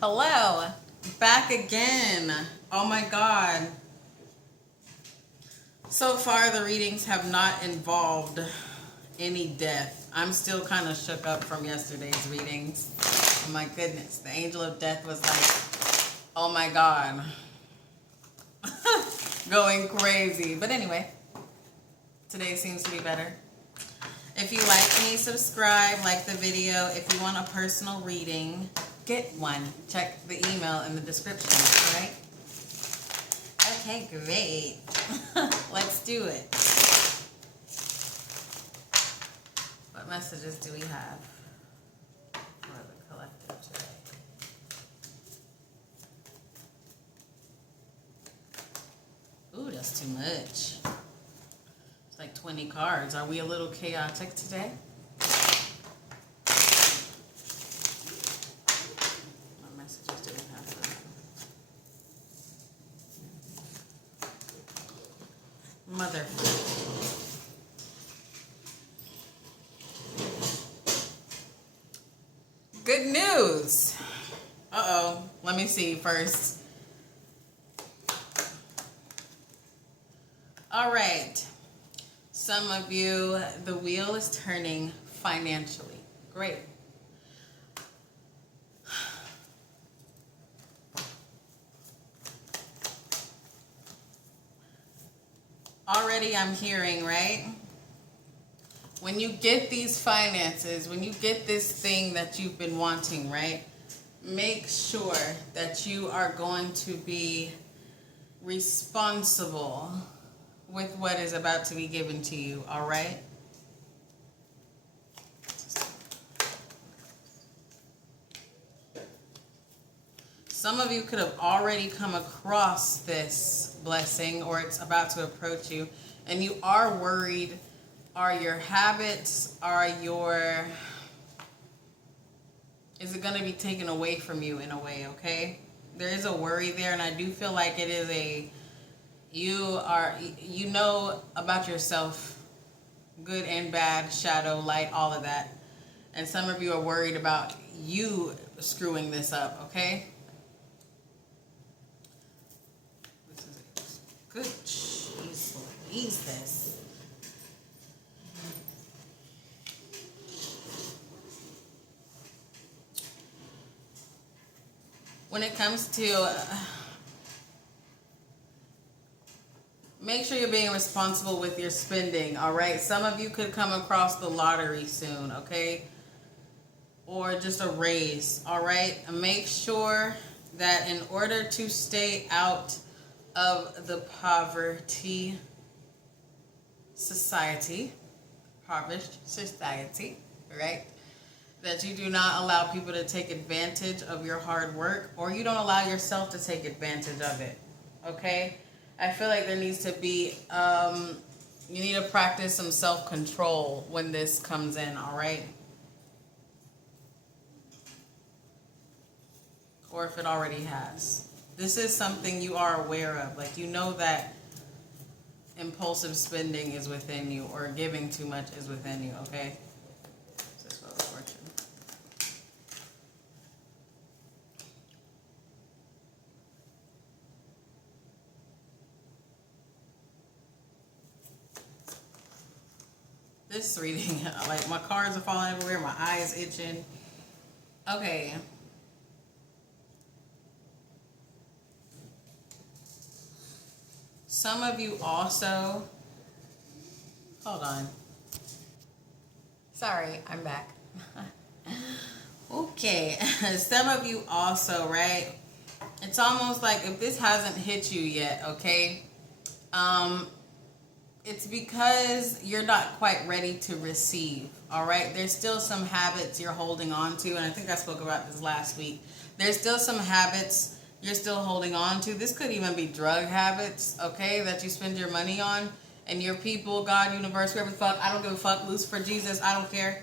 Hello, back again. Oh my God. So far, the readings have not involved any death. I'm still kind of shook up from yesterday's readings. Oh my goodness, the angel of death was like, oh my God, going crazy. But anyway, today seems to be better. If you like me, subscribe, like the video. If you want a personal reading, get one. Check the email in the description, all right? Okay, great. Let's do it. What messages do we have for the collective today? Ooh, that's too much. It's like 20 cards. Are we a little chaotic today? What messages do we have for them? Mother. Good news. Uh-oh. Let me see first. All right. Some of you, the wheel is turning financially. Great. Already I'm hearing, right? When you get these finances, when you get this thing that you've been wanting, right? Make sure that you are going to be responsible with what is about to be given to you, all right? Some of you could have already come across this blessing, or it's about to approach you, and you are worried. Are your habits, is it going to be taken away from you in a way, okay? There is a worry there, and I do feel like it is you know about yourself, good and bad, shadow, light, all of that. And some of you are worried about you screwing this up, okay? This is good. Jeez, Louise, this. When it comes to make sure you're being responsible with your spending, all right? Some of you could come across the lottery soon, okay? Or just a raise, all right? And make sure that in order to stay out of the poverty society, impoverished society, right? That you do not allow people to take advantage of your hard work, or you don't allow yourself to take advantage of it, okay? I feel like there needs to be, you need to practice some self-control when this comes in, all right? Or if it already has. This is something you are aware of. Like, you know that impulsive spending is within you, or giving too much is within you, okay? This is fortune. This reading, like, my cards are falling everywhere, my eye is itching. Okay. Some of you also, hold on. Sorry, I'm back. Okay, some of you also, right? It's almost like if this hasn't hit you yet, okay? It's because you're not quite ready to receive, all right? There's still some habits you're holding on to, and I think I spoke about this last week. There's still some habits you're still holding on to. This could even be drug habits, okay, that you spend your money on, and your people, God, universe, whoever the fuck, I don't give a fuck, loose for Jesus, I don't care.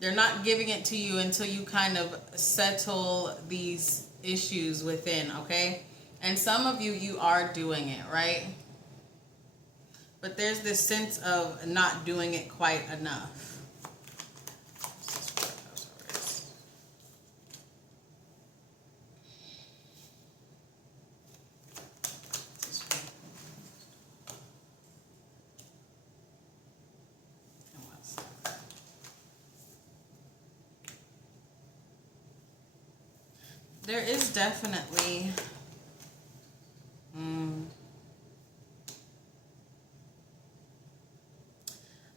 They're not giving it to you until you kind of settle these issues within, okay? And some of you, you are doing it, right? But there's this sense of not doing it quite enough. There is definitely...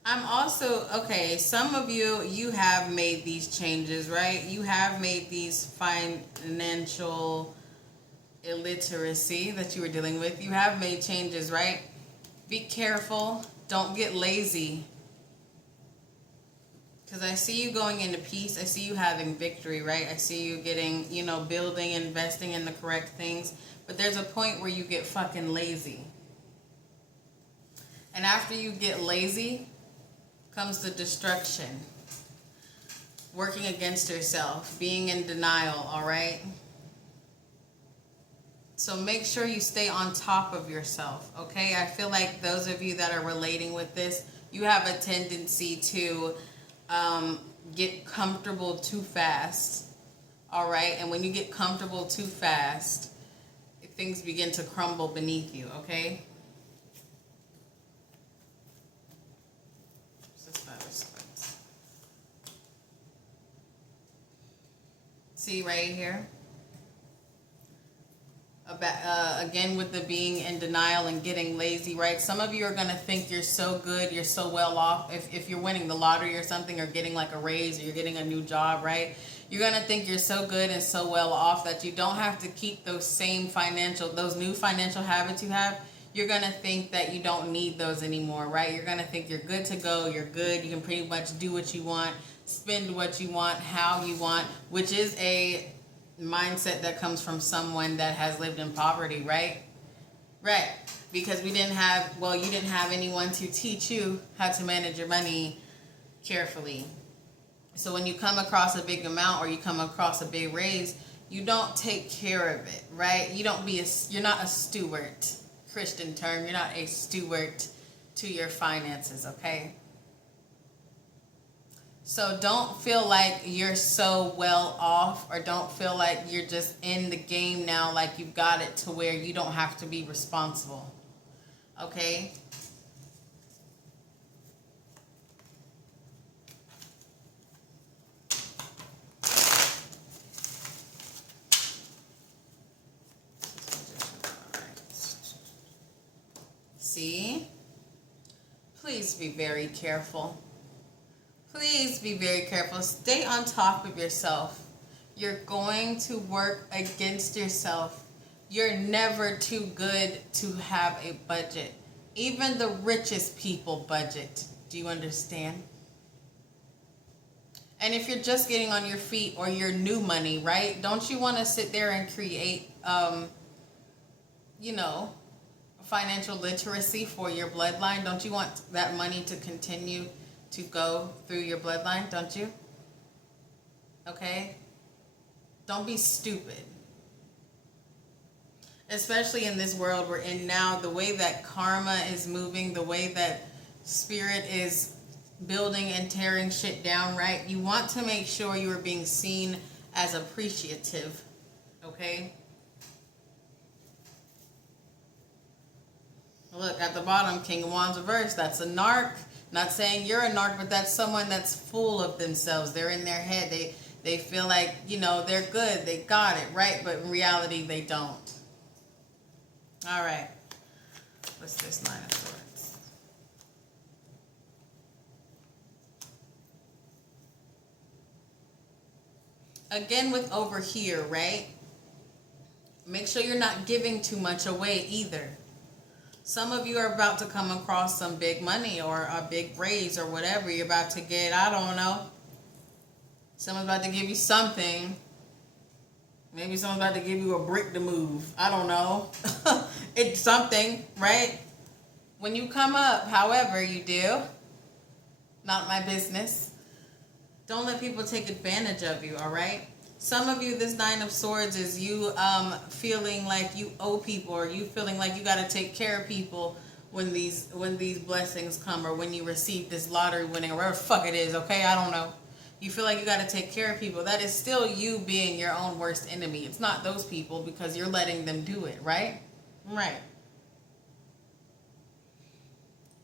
I'm also, okay, some of you have made these changes, right? You have made these financial illiteracy that you were dealing with. You have made changes, right? Be careful. Don't get lazy. Because I see you going into peace. I see you having victory, right? I see you getting, building, investing in the correct things. But there's a point where you get fucking lazy. And after you get lazy comes the destruction. Working against yourself. Being in denial, all right? So make sure you stay on top of yourself, okay? I feel like those of you that are relating with this, you have a tendency to get comfortable too fast, all right? And when you get comfortable too fast, things begin to crumble beneath you, okay? See right here? Again, with the being in denial and getting lazy, right? Some of you are going to think you're so good, you're so well off. If you're winning the lottery or something, or getting like a raise, or you're getting a new job, right? You're going to think you're so good and so well off that you don't have to keep those new financial habits you have. You're going to think that you don't need those anymore, right? You're going to think you're good to go, you're good, you can pretty much do what you want, spend what you want, how you want, which is a mindset that comes from someone that has lived in poverty, right? Right. Because you didn't have anyone to teach you how to manage your money carefully. So when you come across a big amount or you come across a big raise, you don't take care of it, right? You're not a steward. Christian term, you're not a steward to your finances, okay? So don't feel like you're so well off, or don't feel like you're just in the game now, like you've got it to where you don't have to be responsible. Okay? See? Please be very careful. Please be very careful. Stay on top of yourself. You're going to work against yourself. You're never too good to have a budget. Even the richest people budget. Do you understand? And if you're just getting on your feet, or your new money, right? Don't you want to sit there and create, financial literacy for your bloodline? Don't you want that money to continue to go through your bloodline? Don't you? Okay? Don't be stupid. Especially in this world we're in now, the way that karma is moving, the way that spirit is building and tearing shit down, right? You want to make sure you are being seen as appreciative, okay? Look, at the bottom, King of Wands reversed. That's a narc. Not saying you're a narc, but that's someone that's full of themselves. They're in their head. They feel like, they're good. They got it, right? But in reality, they don't. All right. What's this Nine of Swords? Again, with over here, right? Make sure you're not giving too much away either. Some of you are about to come across some big money or a big raise or whatever you're about to get. I don't know. Someone's about to give you something. Maybe someone's about to give you a brick to move. I don't know. It's something, right? When you come up, however you do, not my business. Don't let people take advantage of you, all right? Some of you, this Nine of Swords is you feeling like you owe people, or you feeling like you got to take care of people when these blessings come, or when you receive this lottery winning, or whatever the fuck it is, okay? I don't know. You feel like you got to take care of people. That is still you being your own worst enemy. It's not those people, because you're letting them do it, right? Right.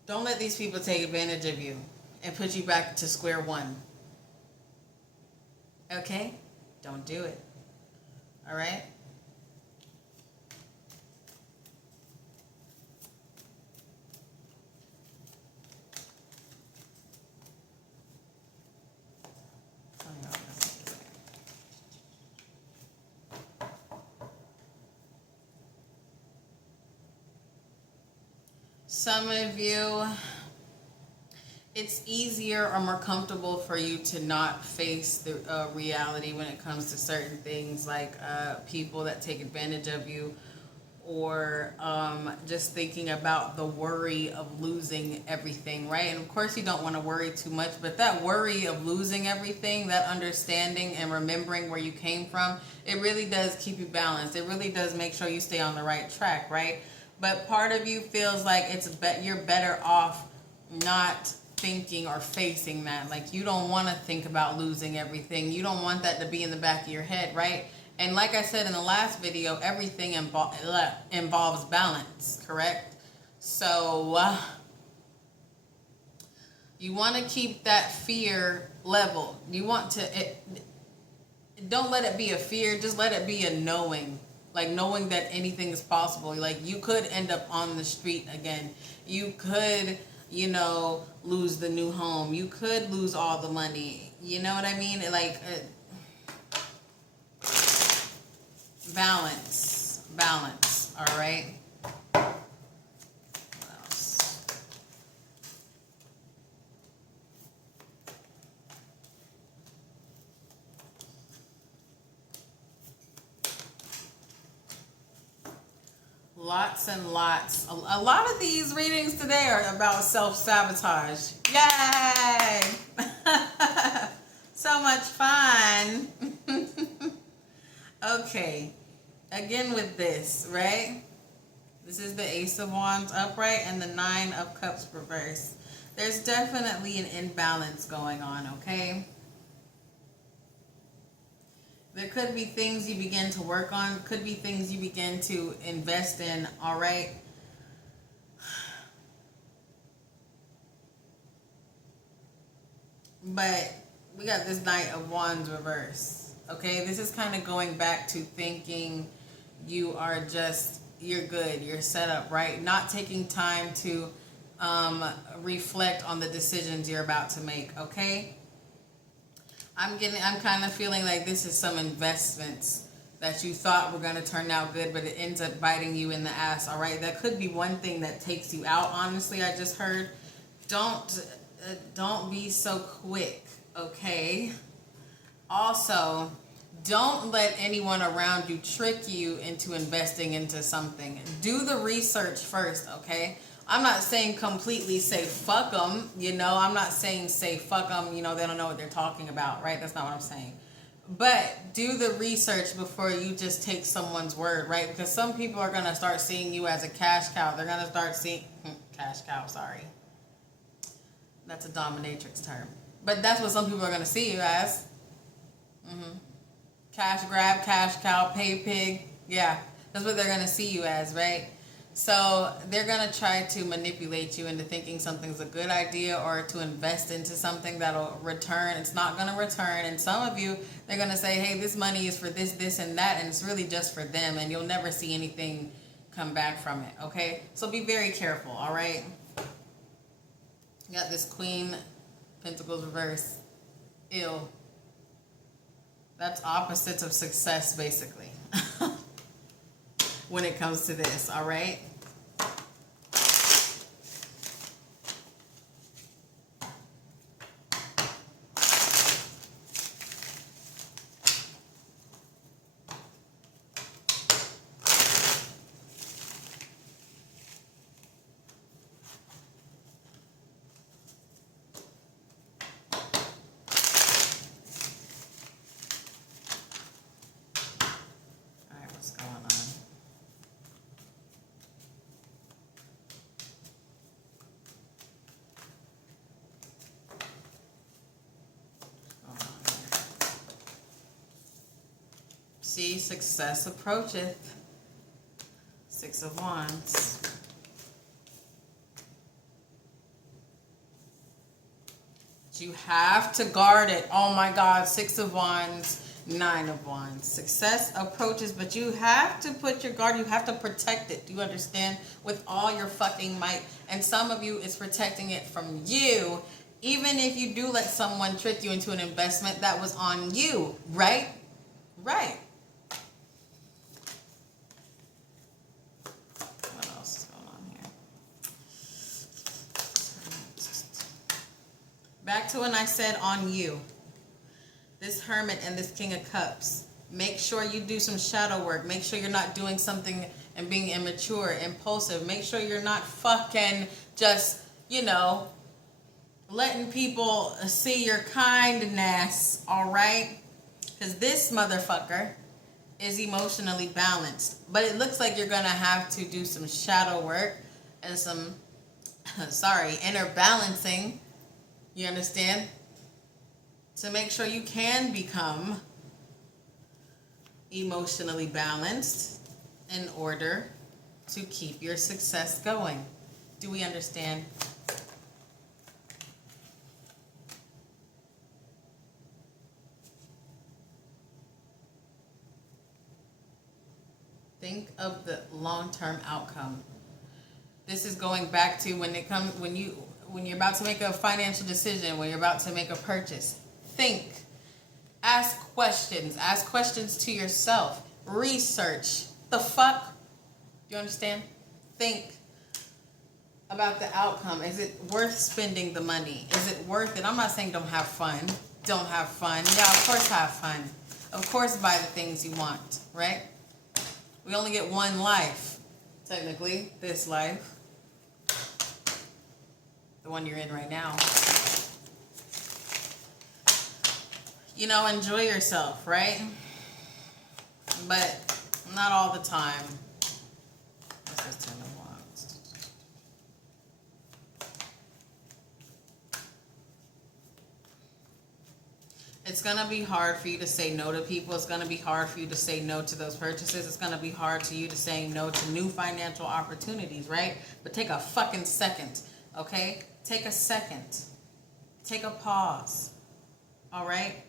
Don't let these people take advantage of you and put you back to square one. Okay? Don't do it. All right? Some of you, it's easier or more comfortable for you to not face the reality when it comes to certain things, like people that take advantage of you, or just thinking about the worry of losing everything, right? And of course you don't want to worry too much, but that worry of losing everything, that understanding and remembering where you came from, it really does keep you balanced. It really does make sure you stay on the right track, right? But part of you feels like you're better off not thinking or facing that. Like, you don't want to think about losing everything. You don't want that to be in the back of your head, right? And like I said in the last video, everything involves balance, correct? So you want to keep that fear level. You want to, don't let it be a fear, just let it be a knowing. Like, knowing that anything is possible. Like, you could end up on the street again. You could, you know, lose the new home. You could lose all the money. You know what I mean? Like, balance. Balance. All right? What else? Lots and lots. A lot of these readings today are about self-sabotage. Yay! So much fun. Okay. Again with this, right? This is the Ace of Wands upright and the Nine of Cups reverse. There's definitely an imbalance going on, okay? There could be things you begin to work on, could be things you begin to invest in, all right? But we got this Knight of Wands reverse, okay? This is kind of going back to thinking you are just, you're good, you're set up, right? Not taking time to reflect on the decisions you're about to make, okay? I'm kind of feeling like this is some investments that you thought were going to turn out good, but it ends up biting you in the ass, all right? That could be one thing that takes you out, honestly, I just heard. Don't be so quick, okay? Also, don't let anyone around you trick you into investing into something. Do the research first, okay? I'm not saying completely say fuck them, you know. I'm not saying say fuck them, you know, they don't know what they're talking about, right? That's not what I'm saying. But do the research before you just take someone's word, right? Because some people are going to start seeing you as a cash cow. They're going to start seeing... cash cow, sorry. That's a dominatrix term. But that's what some people are going to see you as. Cash grab, cash cow, pay pig. Yeah, that's what they're going to see you as, right? So they're going to try to manipulate you into thinking something's a good idea or to invest into something that'll return. It's not going to return. And some of you, they're going to say, hey, this money is for this, this, and that. And it's really just for them. And you'll never see anything come back from it. Okay? So be very careful. All right? You got this Queen Pentacles reverse. Ew. That's opposites of success, basically. When it comes to this, all right? See, success approacheth. Six of Wands. You have to guard it. Oh my God, Six of Wands. Nine of Wands. Success approaches, but you have to put your guard, you have to protect it. Do you understand? With all your fucking might. And some of you is protecting it from you. Even if you do let someone trick you into an investment that was on you, right? Right. What else is going on here? Back to when I said on you. This Hermit and this King of Cups. Make sure you do some shadow work. Make sure you're not doing something and being immature, impulsive. Make sure you're not fucking just, you know, letting people see your kindness, all right? Because this motherfucker is emotionally balanced. But it looks like you're going to have to do some shadow work and some, inner balancing. You understand? To make sure you can become emotionally balanced in order to keep your success going. Do we understand? Think of the long-term outcome. This is going back to when you're about to make a financial decision, when you're about to make a purchase. Think. Ask questions to yourself. Research. The fuck? Do you understand? Think about the outcome. Is it worth spending the money? Is it worth it? I'm not saying don't have fun. Don't have fun. Yeah, of course have fun. Of course buy the things you want, right? We only get one life, technically, this life. The one you're in right now. You know, enjoy yourself, right? But not all the time. What's this 10 of Wands? It's going to be hard for you to say no to people. It's going to be hard for you to say no to those purchases. It's going to be hard to you to say no to new financial opportunities, right? But take a fucking second, okay? Take a second. Take a pause, all right?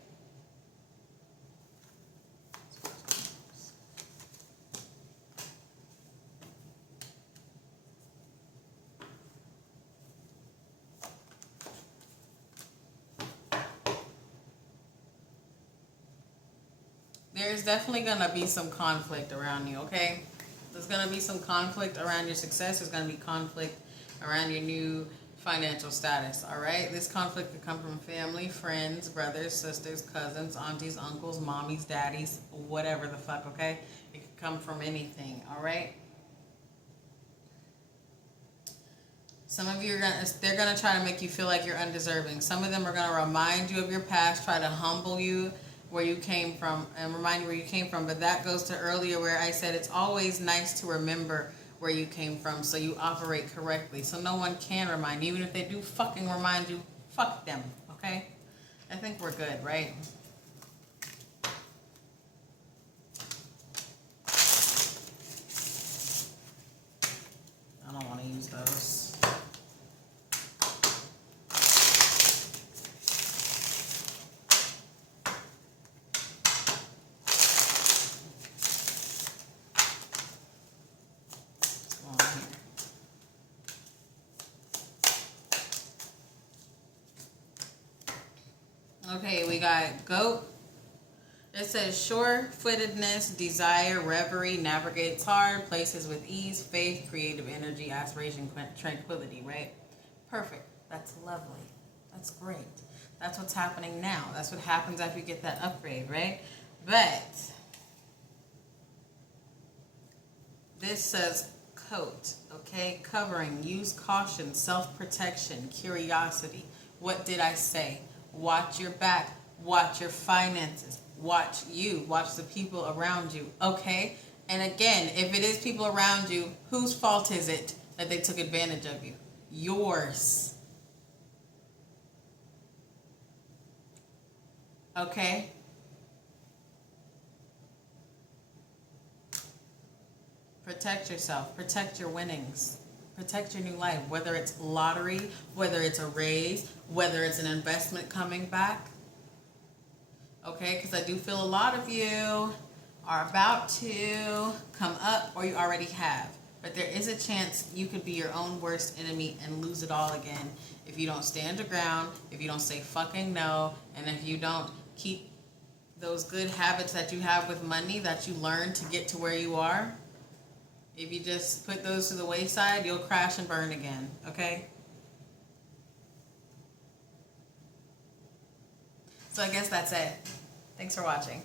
There's definitely going to be some conflict around you, okay? There's going to be some conflict around your success. There's going to be conflict around your new financial status, all right? This conflict could come from family, friends, brothers, sisters, cousins, aunties, uncles, mommies, daddies, whatever the fuck, okay? It could come from anything, all right? Some of you they're going to try to make you feel like you're undeserving. Some of them are going to remind you of your past, try to humble you where you came from and remind you where you came from. But that goes to earlier where I said it's always nice to remember where you came from so you operate correctly. So no one can remind you. Even if they do fucking remind you, fuck them, okay? I think we're good, right? I don't want to use those. Okay, we got goat. It says sure-footedness, desire, reverie, navigates hard, places with ease, faith, creative energy, aspiration, tranquility, right? Perfect. That's lovely. That's great. That's what's happening now. That's what happens after you get that upgrade, right? But this says coat, okay? Covering, use caution, self-protection, curiosity. What did I say? Watch your back, watch your finances, watch you, watch the people around you, okay? And again, if it is people around you, whose fault is it that they took advantage of you? Yours. Okay? Protect yourself, protect your winnings. Protect your new life, whether it's lottery, whether it's a raise, whether it's an investment coming back. Okay, because I do feel a lot of you are about to come up, or you already have. But there is a chance you could be your own worst enemy and lose it all again if you don't stand your ground, if you don't say fucking no, and if you don't keep those good habits that you have with money that you learned to get to where you are. If you just put those to the wayside, you'll crash and burn again, okay? So I guess that's it. Thanks for watching.